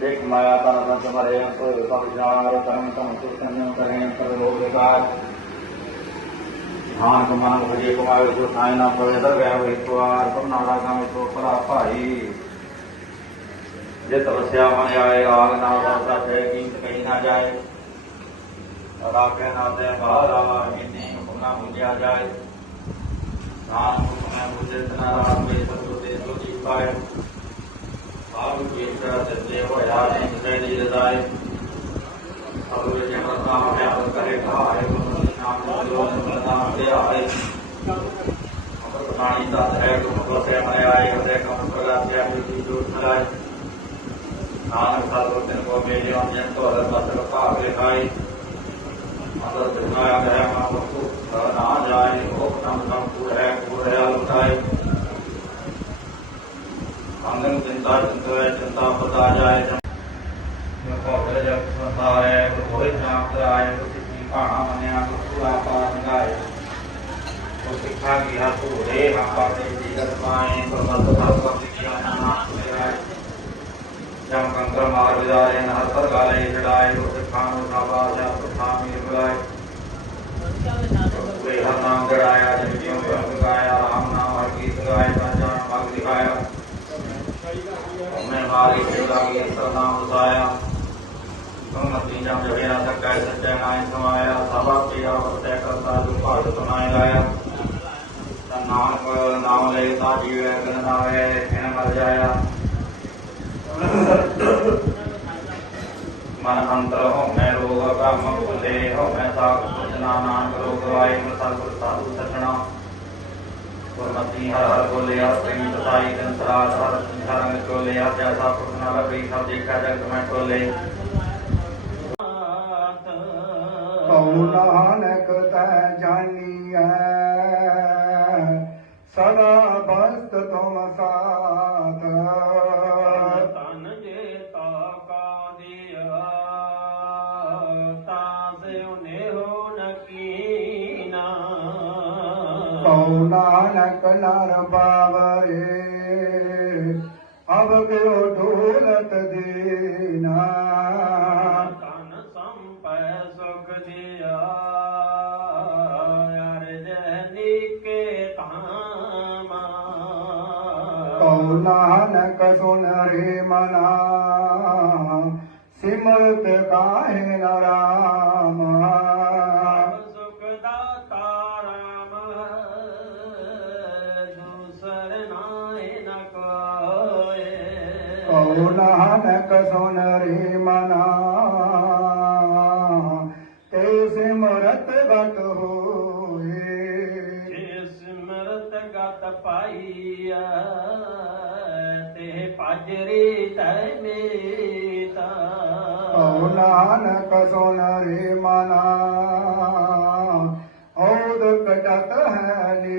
ਦੇਖ ਮਾਇਆ ਤਨ ਸੰਤ ਮਰੇ ਅੰਤੋ ਸਭ ਜਾਣਾਰ ਕਰਮ ਤਮ ਸੁਤਨ ਕਰੇ ਅੰਤਰ ਲੋਕ ਵਿਕਾਰ। ਧਾਨ ਕਮਾਨ ਭਜੇ ਕਮਾਵੇ ਜੋ ਥਾਇ ਨਾ ਪਵੇ ਦਰ ਗਿਆ ਵੇ ਤੁਆਰ ਪਰ ਨਾੜਾ ਕਾਮੇ ਤੋ ਭਰਾ ਭਾਈ। ਜੇ ਤਪਸਿਆ ਮਨ ਆਏ, ਆਗ ਨਾ ਵਰਦਾ ਤੇ ਕੀਮਤ ਕਹੀ ਨਾ ਜਾਏ। ਰਾਖੇ ਨਾ ਦੇ ਬਾਹਰਾ ਇਨੀ ਹੁਕਮਾ ਮੁਝਿਆ ਜਾਏ। ਨਾਮ ਹੁਕਮੈ ਮੁਝੇ ਤਨਾ ਰਾਮ ਵੇ ਸਤੁ ਦੇ ਸੋ ਜੀ ਪਾਏ। ਆਪ ਜੀਤਾ ਤੇ ਦੇ ਪਾਣੀ ਦਾ ਹੈ। ਗੁਰੂ ਬਸੇ ਮਰੇ ਆਏ ਉਹਦੇ ਕੰਮ ਪ੍ਰਗਾਸਿਆ ਜੀ ਜੋ ਮਰਾਏ ਨਾਨਕ ਸਾਧੂ ਤਿਨ ਕੋ ਮੇਲੇ ਅੰਜਨ ਤੋਂ ਹਰ ਪਸਰ ਭਾਗ ਲਿਖਾਈ ਅੰਦਰ ਦਿਖਾਇਆ ਗਿਆ ਮਾ ਵਸਤੂ ਨਾ ਜਾਏ ਉਹ ਨਾਮ ਨਾਮ ਪੂਰ ਹੈ ਪੂਰ ਹੈ ਲੁਟਾਏ ਅੰਗਨ ਚਿੰਤਾ ਚਿੰਤਾ ਚਿੰਤਾ ਪਤਾ ਜਾਏ, ਜਨ ਕੋਲ ਜਗ ਸੰਤਾਰੇ ਹੋਏ ਨਾਮ ਕਰਾਏ ਤੁਸੀਂ ਭਾਣਾ ਮੰਨਿਆ ਪੂਰਾ ਪਾਸ ਗਾਏ ਉਹ ਸਿੱਖਾ ਕੀ ਹੱਥ ਹੋਏ ਆਪਾਂ ਦੇ ਜੀਵਨ ਪਾਏ ਪਰਮਤ ਸਭ ਕੋ ਸਿੱਖਿਆ ਨਾਮ ਕਰਾਏ ਜਮ ਕੰਕਰ ਮਾਰ ਵਿਦਾਰੇ, ਨਹਰ ਪਰ ਗਾਲੇ ਜੜਾਏ ਉਸ ਖਾਨ ਉਠਾਵਾ ਜਾਂ ਸੁਖਾਮੀ ਬੁਲਾਏ। ਵੇ ਹਰ ਨਾਮ ਗੜਾਇਆ ਜਿਨ ਕਿਉ ਪ੍ਰਭ ਗਾਇਆ, ਰਾਮ ਨਾਮ ਹਰ ਗੀਤ ਗਾਏ ਜਾਨ ਮਗ ਦਿਖਾਇਆ। ਮੈਂ ਮਾਰੀ ਸੇਵਾ ਕੀ ਅੰਤਰ ਨਾਮ ਉਸਾਇਆ ਤੁਮਤੀ ਜਮ ਜਵੇ ਨਾ ਸਕੈ ਸੱਚੈ ਨਾਇ ਸਮਾਇਆ, ਸਭਾ ਪਿਆ ਵਰਤੈ ਕਰਤਾ, ਜੋ ਭਾਗ ਸੁਨਾਇ ਲਾਇਆ। ਤਾਂ ਨਾਨਕ ਨਾਮ ਲੈ ਤਾ ਜੀਵੈ ਗਨ ਨਾਵੇ ਐਨ ਮਰ ਜਾਇਆ। ਮਨ ਅੰਤਰ ਹੋ ਮੈਂ ਰੋਗ ਕੰਮ ਭੁਲੇ ਹੋ ਮੈਂ ਸਾਖ ਸੁਜਨਾ ਨਾਨਕ ਰੋਗ ਵਾਏ ਮਨ ਸਤਿਗੁਰ ਸਾਧੂ ਸਜਣਾ। ਗੁਰਮਤੀ ਹਰ ਹਰ ਬੋਲਿਆ ਸਿੰਘ ਤਸਾਈ ਦਿਨ ਸਰਾਜ ਹਰ ਹਰੰਗ ਚੋਲਿਆ ਜੈਸਾ ਪੁਰਨਾ ਲਬੀ ਸਭ ਦੇਖਿਆ ਜਗਤ ਮੈਂ ਟੋਲੇ ਕਉ ਨਾਨਕ ਤੈ ਜਾਨੀਐ ਸਦਾ ਬਸਤ ਤੁਮ ਸਾਥ। ਕਉ ਨਾਨਕ ਨਰ ਬਾਵਰੇ ਅਬ ਕਿਉ ਢੋਲਤ ਦੇਨਾ ਤਨ ਸੰਪੈ ਸੁਖ ਦਿਆ ਅਰ ਜਨੀ ਕੇ ਤਾਮਾ ਕਉ ਨਾਨਕ ਸੁਨ ਰੇ ਮਨਾ न सोनरी माना ते सिमरत गत हो सिमरत गत पाई पी त नानक सोनरी माना ओ दुकली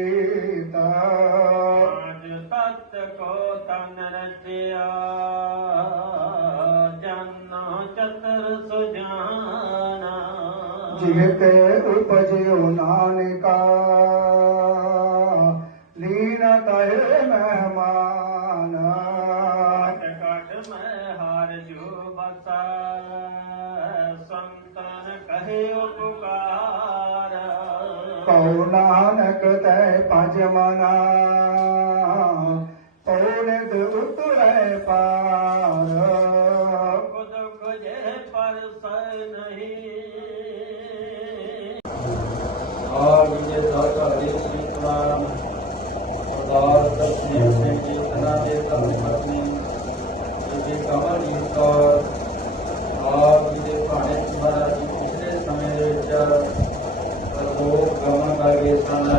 ਜਿਹਤੇ ਉਪਜਿਓ ਨਾਨਕਾ। ਲੀਨ ਕਹੇ ਮਹਿਮਾਨ। ਕਟ ਕਟ ਮੈਂ ਹਾਰ ਜੋ ਬਸਾ। ਸੰਤਨ ਕਹੇ ਉਪਕਾਰ। ਕਉ ਨਾਨਕ ਤੈ ਦੁਖ ਜੇ ਪਰਸੈ ਨਹੀਂ। ਆਰ ਵਿਜੇ ਦਾਤਾ ਹਰੀ ਸ੍ਰੀ ਸਰਦਾਰ ਦਰਸ਼ਨ ਸਿੰਘ ਜੀ ਤਨਾ ਦੇ ਧਰਮ ਪਤਨੀ ਜੀ ਕਮਲ ਕੌਰ ਆਪ ਜੀ ਦੇ ਭਾਣੇ ਮਹਾਰਾਜ ਜੀ ਪਿਛਲੇ ਸਮੇਂ ਦੇ ਵਿੱਚ ਲੋਕ ਗਮਨ ਕਰ ਗਏ ਸਨ,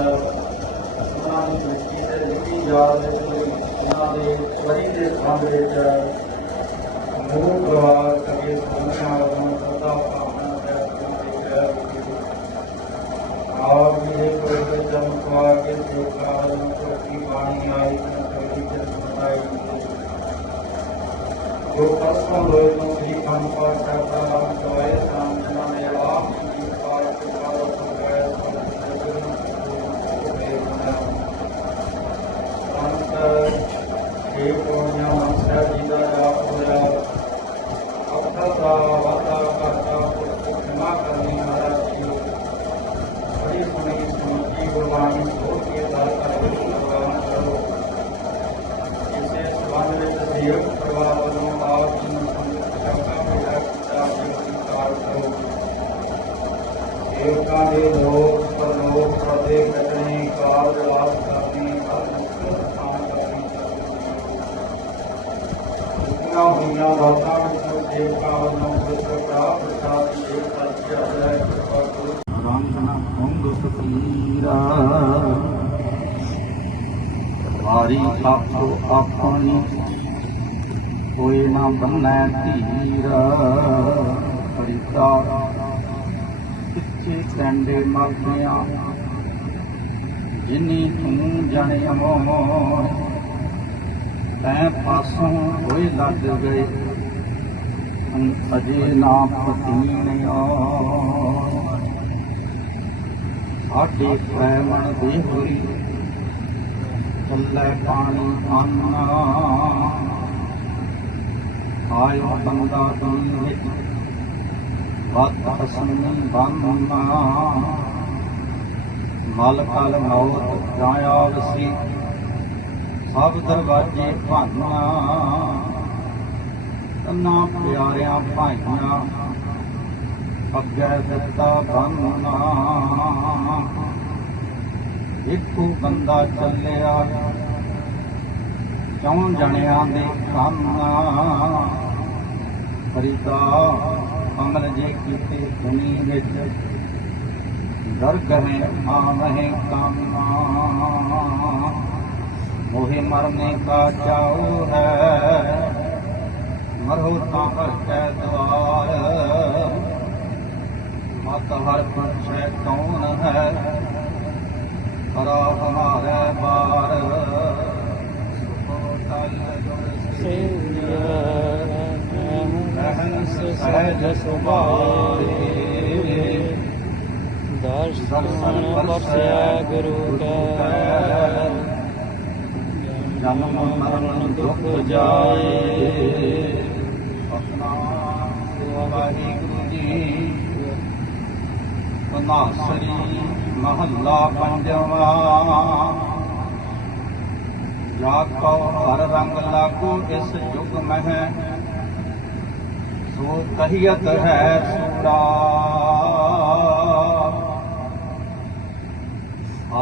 ਉਹਨਾਂ ਦੀ ਮਿੱਟੀ ਤੇ ਲਿਖੀ ਯਾਦ ਵਿੱਚ ਕੋਈ ਉਹਨਾਂ ਦੇ ਸਵਰੀ ਦੇ ਸੰਗ ਵਿੱਚ ਮੂਲ ਪ੍ਰਵਾਹ ਕਰੇ ਸੁਣਨਾ ਉਹਨਾਂ ਸਦਾ ਭਾਵਨਾ ਦਾ ਵਿੱਚ ਆਪ ਜੀ ਦੇ ਕੋਈ ਸੋਕਾਰ ਕੋਈ ਬਾਣੀ ਆਈ ਨਾ ਕੋਈ ਜਨਮਾਈ ਜੋ ਪਰਸੋਂ ਲੋਏ ਨੂੰ ਸ੍ਰੀ ਖੰਡ ਪਾਠ ਕਰਦਾ ਵਾਰੀ ਆਪੋ ਆਪਣੀ। ਕੋਈ ਨਾ ਬੰਨੈ ਧੀਰ ਹਰਿਤਾ ਪਿੱਛੇ ਕੰਡੇ ਮਾਪਿਆਂ ਜਿਨੀ ਤੂੰ ਜਾਣਿਆ ਤੈ ਪਾਸੋਂ ਹੋਏ ਲੱਗ ਗਏ ਅਜੇ ਨਾ ਪਤੀਨਿਆ। ਸਾਡੇ ਪ੍ਰੇਮਣ ਦੇ ਹੋਈ ਚੱਲੇ ਪਾਣੀ ਅੰਨਾ ਆਇਓ ਬੰਦਾ ਦੀ ਵਿੱਚ। ਵਤ ਹਸਨੀ ਬੰਨਾ ਮਲ ਕਲ ਮੌਤ ਜਾਇਆ ਵਸੀ ਸਭ ਦਰਵਾਜੇ ਭਾਨਾ ਤਨਾ ਪਿਆਰਿਆਂ ਭਾਈਆਂ ਅੱਗੇ ਦਿੱਤਾ ਬੰਨਾ ਇੱਕੋ ਬੰਦਾ ਚੱਲਿਆ। ਚੌਂ ਜਣਿਆਂ ਦੇ ਸਾਹਮਣਾ। ਫਰੀਦਾ ਅਮਲ ਜੇ ਕੀਤੇ ਦੁਨੀ ਵਿੱਚ। ਦਰ ਗਏ ਆਵਹਿ ਕਾਮਨਾ। ਮੋਹਿ ਮਰਨੇ ਕਾ ਚਾਉ ਹੈ। ਮਰੋ ਤਾਂ ਕੈ ਦਵਾਰ। ਮਤ ਹਰ ਪਰ ਕੌਣ ਹੈ? करो हमारे बार सहज सुभाए दर्शन परसे गुरु जन्म मरण दुख जाए अपना वाहिगुरु जी पनासरी ਮਹੱਲਾ ਪੰਜਵਾ ਜਾ ਹਰ ਰੰਗ ਲਾਗੋ ਇਸ ਯੁਗ ਮਹਿ ਸੋ ਕਹੀਅਤ ਹੈ ਸੂਰਾ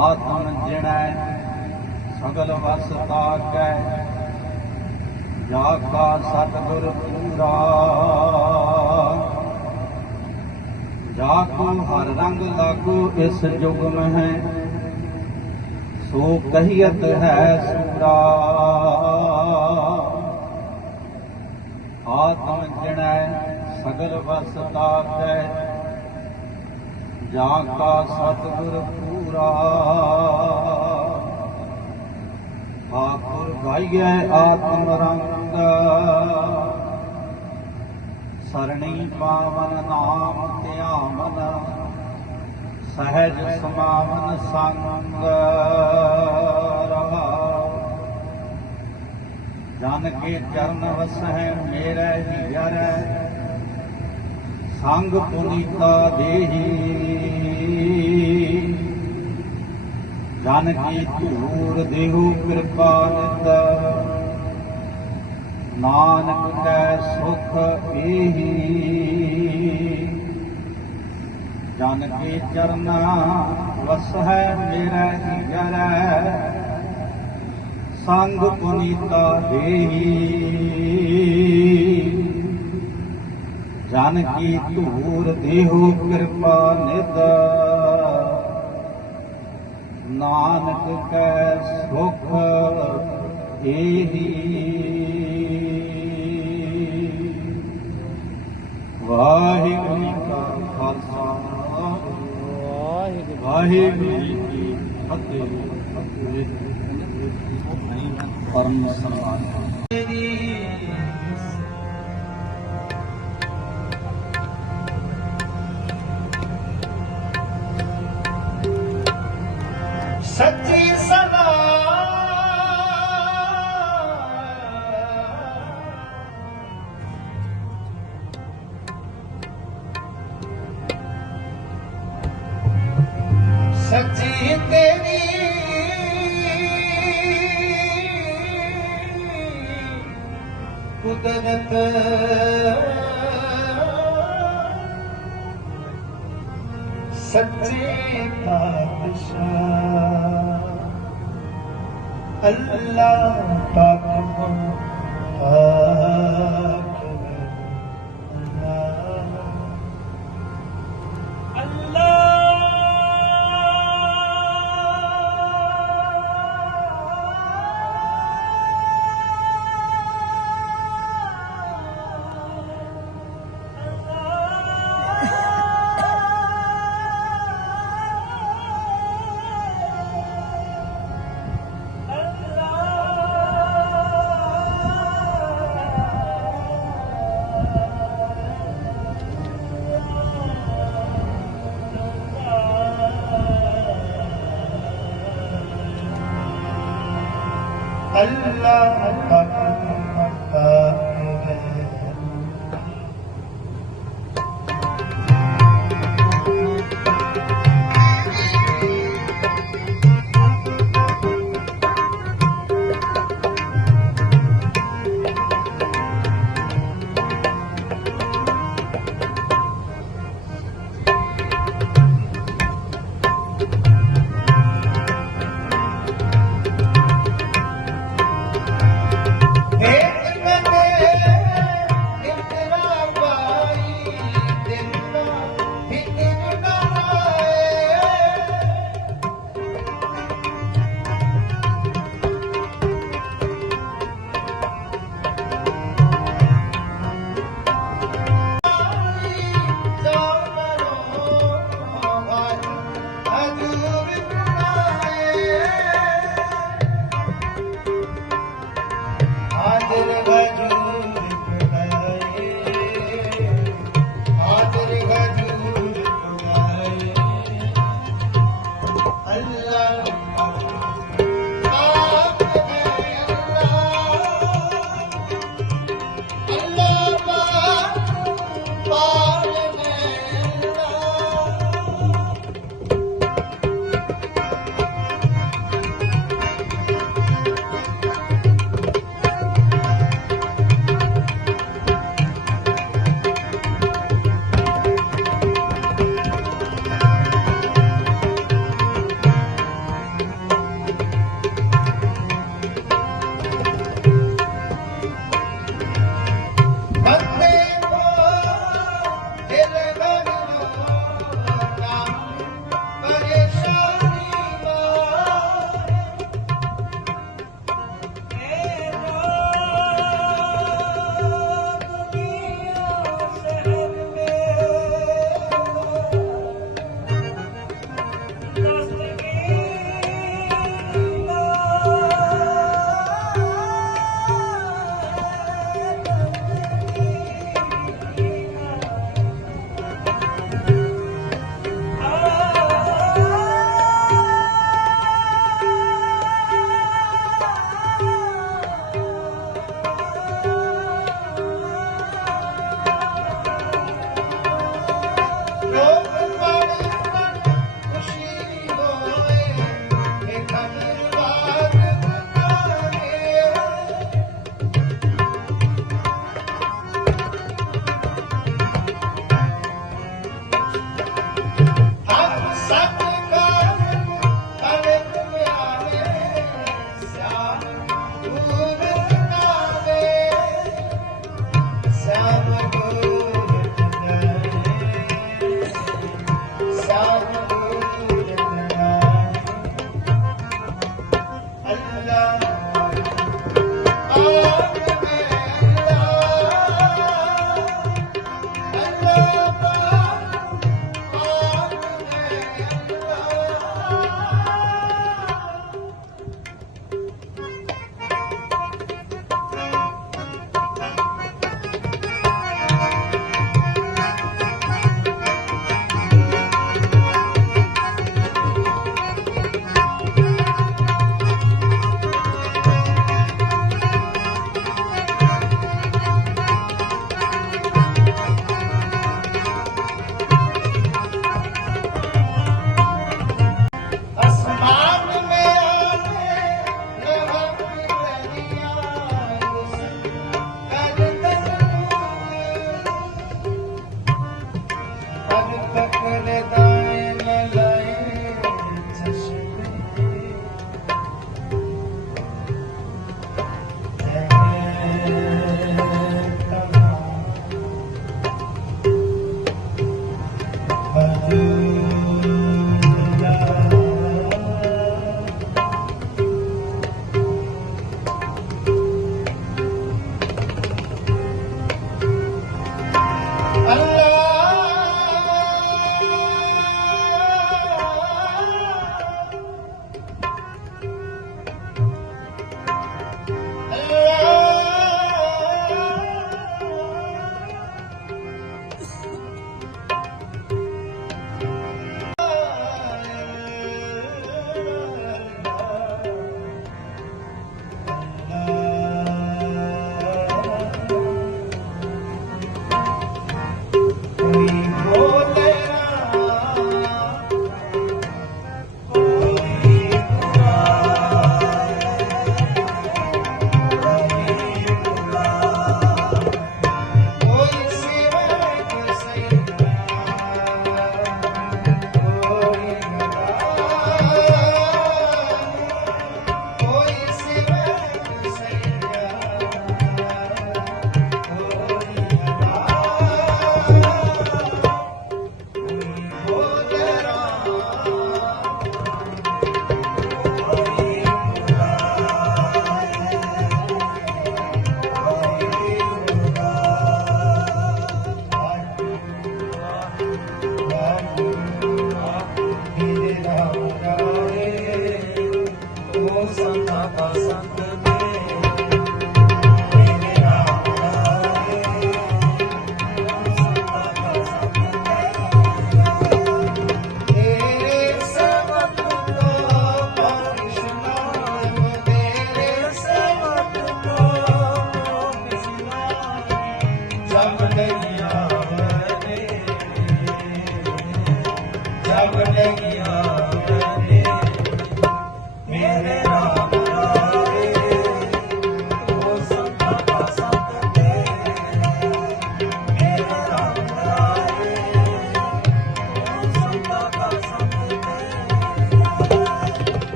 ਆਤਮ ਜਿਣੈ ਸਗਲ ਵਸਤਾ ਕੈ ਜਾ ਕਾ ਸਤਿਗੁਰ ਪੂਰਾ ਜਾ ਹਰ ਰੰਗ ਲਾਗੋ ਇਸ ਯੁਗ ਮਹਿ। ਸੋ ਕਹੀਅਤ ਹੈ ਸੂਰਾ ਆਤਮ ਜਿਣੈ ਸਗਲ ਵਸਤਾ ਹੈ ਜਾ ਕਾ ਸਤਿਗੁਰ ਪੂਰਾ। ਆਖੁਰ ਗਾਈਐ ਆਤਮ ਰੰਗ। ਸਰਣੀ ਪਾਵਨ ਨਾਮ ਧਿਆਵਨ ਸਹਿਜ ਸਮਾਵਨ ਸੰਗ ਰਹਾਉ ਜਨ ਕੇ ਚਰਨ ਵਸਹਿ ਮੇਰੇ ਹੀਰ। ਸੰਗ ਪੁਨੀਤਾ ਦੇਹੀ। ਜਨ ਕੀ ਧੂਰ ਦੇਹੂ ਕਿਰਪਾ ਨਿਤ। ਨਾਨਕ ਕੈ ਸੁਖ ਇਹੀ ਜਨ ਕੇ ਚਰਨਾ ਵਸਹਿ ਮੇਰੇ ਹੀਰ ਸੰਗ ਪੁਨੀਤਾ ਦੇਹੀ। ਜਨ ਕੀ ਧੂਰ ਦੇਹੋ ਕਿਰਪਾ ਨਿਦ ਨਾਨਕ ਕੈ ਸੁਖ ਇਹੀ ਵਾਹਿਗੁਰੂ ਜੀ ਕਾ ਖਾਲਸਾ। ਵਾਹਿਗੁਰੂ ਵਾਹਿਗੁਰੂ ਜੀ ਕੀ ਫਤਿਹ। ਪਰਮ ਸਨਮਾਨ ਸੱਚੀ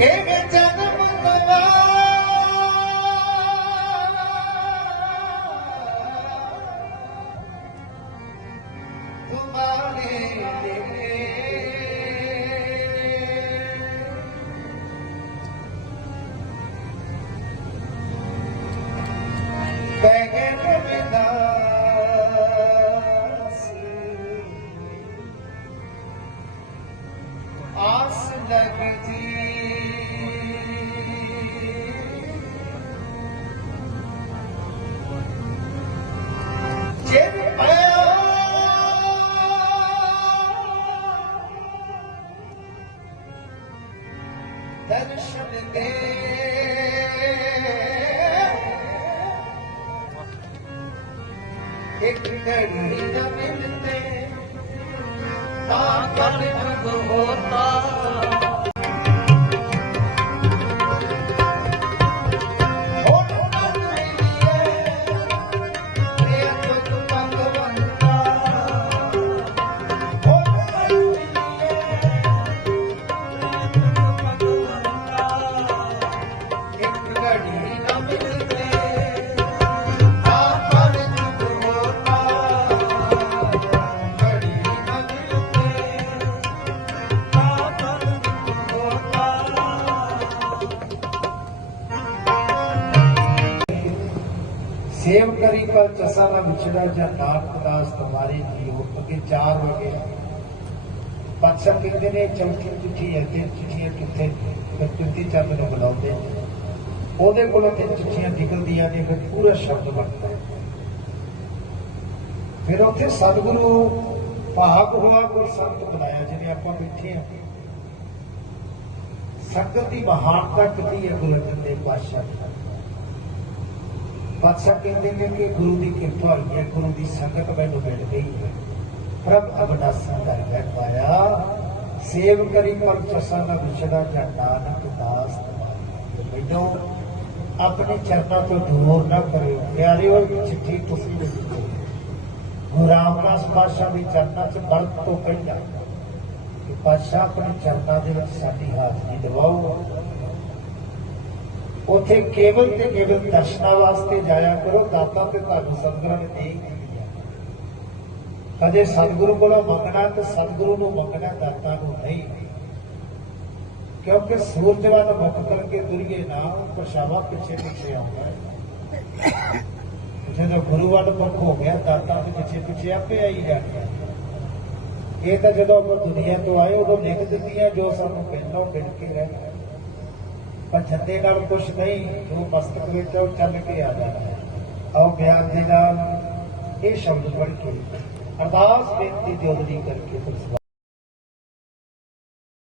ਇਹ ਜਨਮ ಕಿರಣಿ સાલા મિછડા જ્યાં નાથ પદાસ તમારી જીવ અગે ચાર વગે પાਤਸ਼ਾਹ ਕਹਿੰਦੇ ਨੇ, ਚੌਥੀ ਚਿੱਠੀ ਹੈ ਤੇ ਚਿੱਠੀਆਂ ਕਿੱਥੇ ਤੇ ਚਿੱਠੀ ਚੰਦ ਨੂੰ ਬੁਲਾਉਂਦੇ ਉਹਦੇ ਕੋਲੋਂ ਤੇ ਚਿੱਠੀਆਂ ਨਿਕਲਦੀਆਂ ਨੇ, ਫਿਰ ਪੂਰਾ ਸ਼ਬਦ ਬਣਦਾ ਫਿਰ ਉੱਥੇ ਸਤਿਗੁਰੂ ਭਾਗ ਹੋਆ ਗੁਰ ਸੰਤ ਬੁਲਾਇਆ, ਜਿਵੇਂ ਆਪਾਂ ਬੈਠੇ ਆ ਸੰਗਤ ਦੀ ਮਹਾਨਤਾ ਕਿਤੇ ਹੈ ਗੁਰੂ ਅਰਜਨ ਦੇਵ ਪਾਤਸ਼ਾਹ ਪਾਤਸ਼ਾਹ ਕਹਿੰਦੇ ਨੇ ਕਿ ਗੁਰੂ ਦੀ ਕਿਰਪਾ ਹੋਈ ਹੈ, ਗੁਰੂ ਦੀ ਸੰਗਤ ਮੈਨੂੰ ਮਿਲ ਗਈ ਹੈ। ਪ੍ਰਭ ਅਬਦਾਸਾਂ ਕਰ ਬੈਠ ਪਾਇਆ। ਸੇਵ ਕਰੀ ਪਰ ਚਸਾਂ ਦਾ ਵਿਛੜਾ ਜਟਾਨਕ ਦਾਸ ਤੁਹਾਰੀ। ਮੈਨੂੰ ਆਪਣੇ ਚਰਨਾਂ ਤੋਂ ਦੂਰ ਨਾ ਕਰਿਓ। ਪਿਆਰਿਓ, ਇਹ ਚਿੱਠੀ ਤੁਸੀਂ ਲਿਖੋ ਗੁਰੂ ਰਾਮਦਾਸ ਪਾਤਸ਼ਾਹ ਦੇ ਚਰਨਾਂ 'ਚ ਬਲਕ ਤੋਂ ਪਹਿਲਾਂ ਕਿ ਪਾਤਸ਼ਾਹ ਆਪਣੇ ਚਰਨਾਂ ਦੇ ਵਿੱਚ ਸਾਡੀ ਹਾਜ਼ਰੀ ਦਿਵਾਓ। ਉੱਥੇ ਕੇਵਲ ਤੇ ਕੇਵਲ ਦਰਸ਼ਨਾਂ ਵਾਸਤੇ ਜਾਇਆ ਕਰੋ, ਦਾਤਾ ਤੇ ਤੁਹਾਨੂੰ ਸਤਿਗੁਰਾਂ ਨੇ ਕਦੇ ਸਤਿਗੁਰੂ ਕੋਲੋਂ ਮੰਗਣਾ ਤੇ ਸਤਿਗੁਰੂ ਨੂੰ ਮੰਗਣਾ ਦਾਤਾ ਨੂੰ ਨਹੀਂ। ਕਿਉਂਕਿ ਸੂਰਜ ਵੱਲ ਮੁੱਖ ਕਰਕੇ ਤੁਰੀਏ ਨਾ ਪਰਛਾਵਾਂ ਪਿੱਛੇ ਪਿੱਛੇ ਆਉਂਦਾ ਹੈ। ਜਦੋਂ ਗੁਰੂ ਵੱਲ ਮੁੱਖ ਹੋ ਗਿਆ, ਦਾਤਾ ਦੇ ਪਿੱਛੇ ਪਿੱਛੇ ਆਪੇ ਆਈ ਜਾਂਦਾ ਇਹ ਤਾਂ ਜਦੋਂ ਆਪਾਂ ਦੁਨੀਆ ਤੋਂ ਆਏ, ਉਦੋਂ ਲਿਖ ਦਿੱਤੀਆਂ ਜੋ ਸਾਨੂੰ ਪਹਿਲਾਂ ਮਿਲ ਕੇ ਰਹਿ ਪਰ ਜੱਦੇ ਕੁਛ ਨਹੀਂ ਜੋ ਮਸਤਕ ਵਿੱਚ ਉਹ ਚੱਲ ਕੇ ਆ ਜਾਣਾ ਹੈ। ਆਓ ਬਿਆਨ ਦੇ ਨਾਲ ਇਹ ਸ਼ਬਦ ਪੜ੍ਹ ਕੇ ਅਰਦਾਸ ਬੇਨਤੀ ਦਿਓਦਰੀ ਕਰਕੇ ਫਿਰ